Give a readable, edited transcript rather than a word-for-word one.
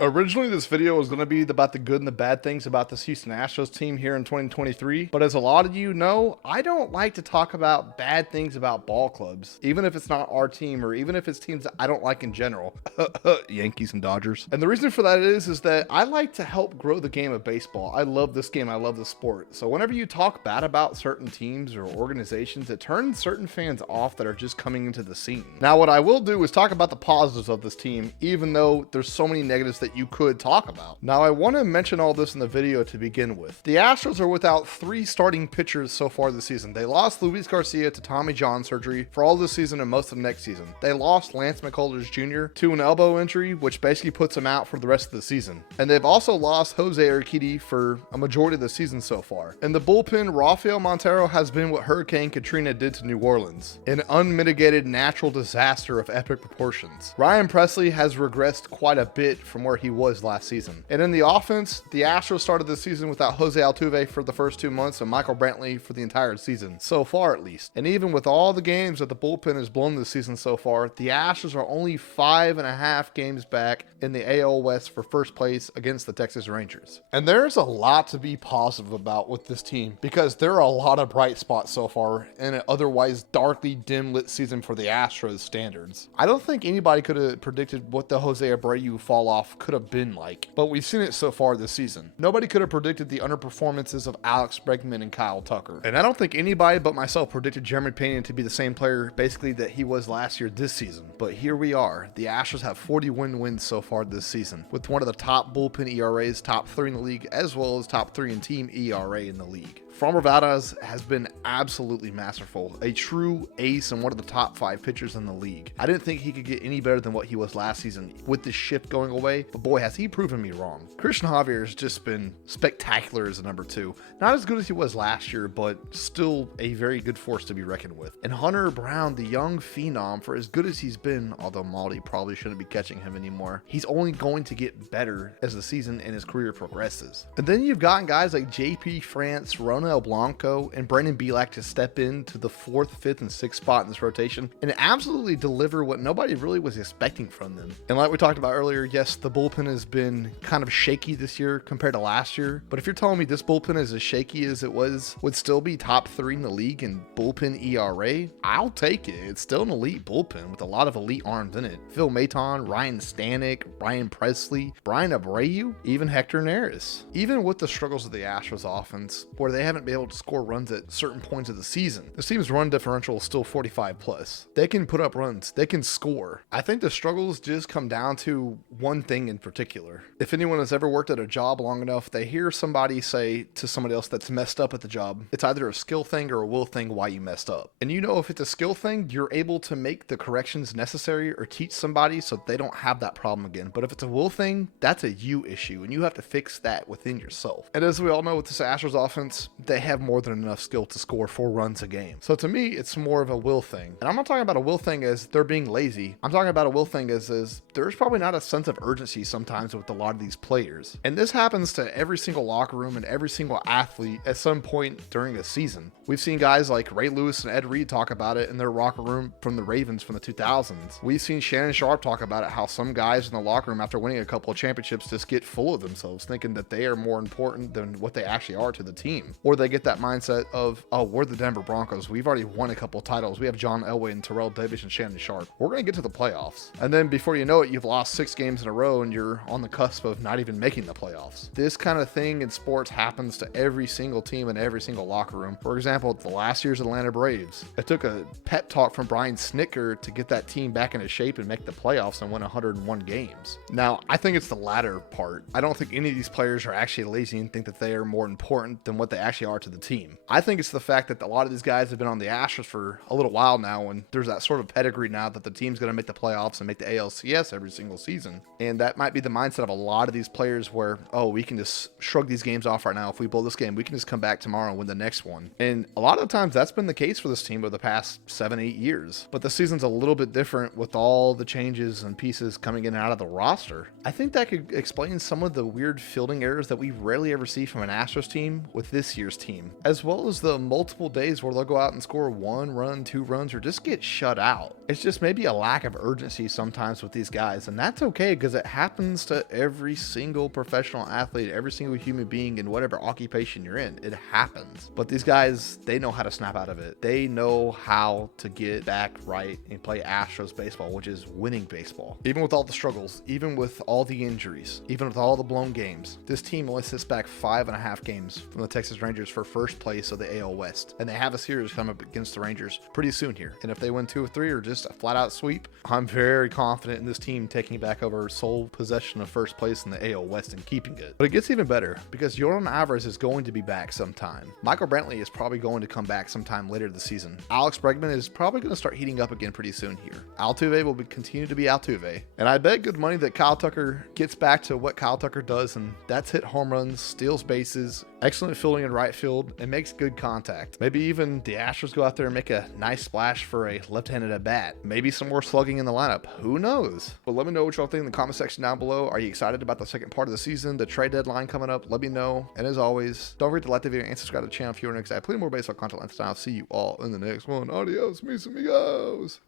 Originally, this video was going to be about the good and the bad things about this Houston Astros team here in 2023, but as a lot of you know, I don't like to talk about bad things about ball clubs, even if it's not our team or even if it's teams that I don't like in general. Yankees and Dodgers. And the reason for that is that I like to help grow the game of baseball. I love this game. I love the sport. So whenever you talk bad about certain teams or organizations, it turns certain fans off that are just coming into the scene. Now, what I will do is talk about the positives of this team, even though there's so many negatives that you could talk about. Now, I want to mention all this in the video to begin with. The Astros are without 3 starting pitchers so far this season. They lost Luis Garcia to Tommy John surgery for all this season and most of next season. They lost Lance McCullers Jr. to an elbow injury, which basically puts him out for the rest of the season. And they've also lost Jose Urquidy for a majority of the season so far. In the bullpen, Rafael Montero has been what Hurricane Katrina did to New Orleans, an unmitigated natural disaster of epic proportions. Ryan Presley has regressed quite a bit from where he was last season. And in the offense, the Astros started the season without Jose Altuve for the first 2 months and Michael Brantley for the entire season, so far at least. And even with all the games that the bullpen has blown this season so far, the Astros are only 5.5 games back in the AL West for first place against the Texas Rangers. And there's a lot to be positive about with this team because there are a lot of bright spots so far in an otherwise darkly dim lit season for the Astros standards. I don't think anybody could have predicted what the Jose Abreu fall off could have been like, but we've seen it so far this season. Nobody could have predicted the underperformances of Alex Bregman and Kyle Tucker. And I don't think anybody but myself predicted Jeremy Pena to be the same player basically that he was last year this season. But here we are. The Astros have 41 wins so far this season, with one of the top bullpen ERAs, top 3 in the league, as well as top 3 in team ERA in the league. Framber Valdez has been absolutely masterful, a true ace and one of the top 5 pitchers in the league. I didn't think he could get any better than what he was last season with the shift going away, but boy, has he proven me wrong. Christian Javier has just been spectacular as a number 2. Not as good as he was last year, but still a very good force to be reckoned with. And Hunter Brown, the young phenom, for as good as he's been, although Maldi probably shouldn't be catching him anymore, he's only going to get better as the season and his career progresses. And then you've gotten guys like JP France, Ronald Blanco, and Brandon Bielak to step into the 4th, 5th, and 6th spot in this rotation and absolutely deliver what nobody really was expecting from them. And like we talked about earlier, yes, the bullpen has been kind of shaky this year compared to last year, but if you're telling me this bullpen is as shaky as it was, would still be top 3 in the league in bullpen ERA, I'll take it. It's still an elite bullpen with a lot of elite arms in it. Phil Maton, Ryan Stanek, Ryan Presley, Brian Abreu, even Hector Neris. Even with the struggles of the Astros offense, where they haven't been able to score runs at certain points of the season, this team's run differential is still 45 plus. They can put up runs, they can score. I think the struggles just come down to one thing in particular. If anyone has ever worked at a job long enough, they hear somebody say to somebody else that's messed up at the job, it's either a skill thing or a will thing why you messed up. And you know, if it's a skill thing, you're able to make the corrections necessary or teach somebody so they don't have that problem again. But if it's a will thing, that's a you issue and you have to fix that within yourself. And as we all know with this Astros offense, they have more than enough skill to score 4 runs a game. So to me, it's more of a will thing. And I'm not talking about a will thing as they're being lazy. I'm talking about a will thing as there's probably not a sense of urgency sometimes with a lot of these players. And this happens to every single locker room and every single athlete at some point during a season. We've seen guys like Ray Lewis and Ed Reed talk about it in their locker room from the Ravens from the 2000s. We've seen Shannon Sharp talk about it, how some guys in the locker room after winning a couple of championships just get full of themselves, thinking that they are more important than what they actually are to the team. Or they get that mindset of, oh, we're the Denver Broncos. We've already won a couple of titles. We have John Elway and Terrell Davis and Shannon Sharp. We're going to get to the playoffs. And then before you know it, you've lost 6 games in a row and you're on the cusp of not even making the playoffs. This kind of thing in sports happens to every single team in every single locker room. For example, the last year's Atlanta Braves, it took a pep talk from Brian Snitker to get that team back into shape and make the playoffs and win 101 games. Now, I think it's the latter part. I don't think any of these players are actually lazy and think that they are more important than what they actually are to the team. I think it's the fact that a lot of these guys have been on the Astros for a little while now, and there's that sort of pedigree now that the team's going to make the playoffs and make the ALCS every single season. And that might be the mindset of a lot of these players where, oh, we can just shrug these games off right now. If we blow this game, we can just come back tomorrow and win the next one. And a lot of the times that's been the case for this team over the past 7-8 years. But the season's a little bit different with all the changes and pieces coming in and out of the roster. I think that could explain some of the weird fielding errors that we rarely ever see from an Astros team with this year's Rangers team, as well as the multiple days where they'll go out and score 1 run, 2 runs, or just get shut out. It's just maybe a lack of urgency sometimes with these guys, and that's okay because it happens to every single professional athlete, every single human being in whatever occupation you're in. It happens. But these guys, they know how to snap out of it. They know how to get back right and play Astros baseball, which is winning baseball. Even with all the struggles, even with all the injuries, even with all the blown games, this team only sits back 5.5 games from the Texas Rangers for first place of the AL West. And they have a series coming up against the Rangers pretty soon here. And if they win 2 or 3 or just a flat out sweep, I'm very confident in this team taking back over sole possession of first place in the AL West and keeping it. But it gets even better because Yordan Alvarez is going to be back sometime. Michael Brantley is probably going to come back sometime later this season. Alex Bregman is probably going to start heating up again pretty soon here. Altuve will continue to be Altuve. And I bet good money that Kyle Tucker gets back to what Kyle Tucker does, and that's hit home runs, steals bases, excellent fielding in right field, and makes good contact. Maybe even the Astros go out there and make a nice splash for a left-handed at bat. Maybe some more slugging in the lineup. Who knows? But let me know what y'all think in the comment section down below. Are you excited about the second part of the season, the trade deadline coming up? Let me know. And as always, don't forget to like the video and subscribe to the channel if you want to, because I have plenty more baseball content. And I'll see you all in the next one. Adios, mis amigos.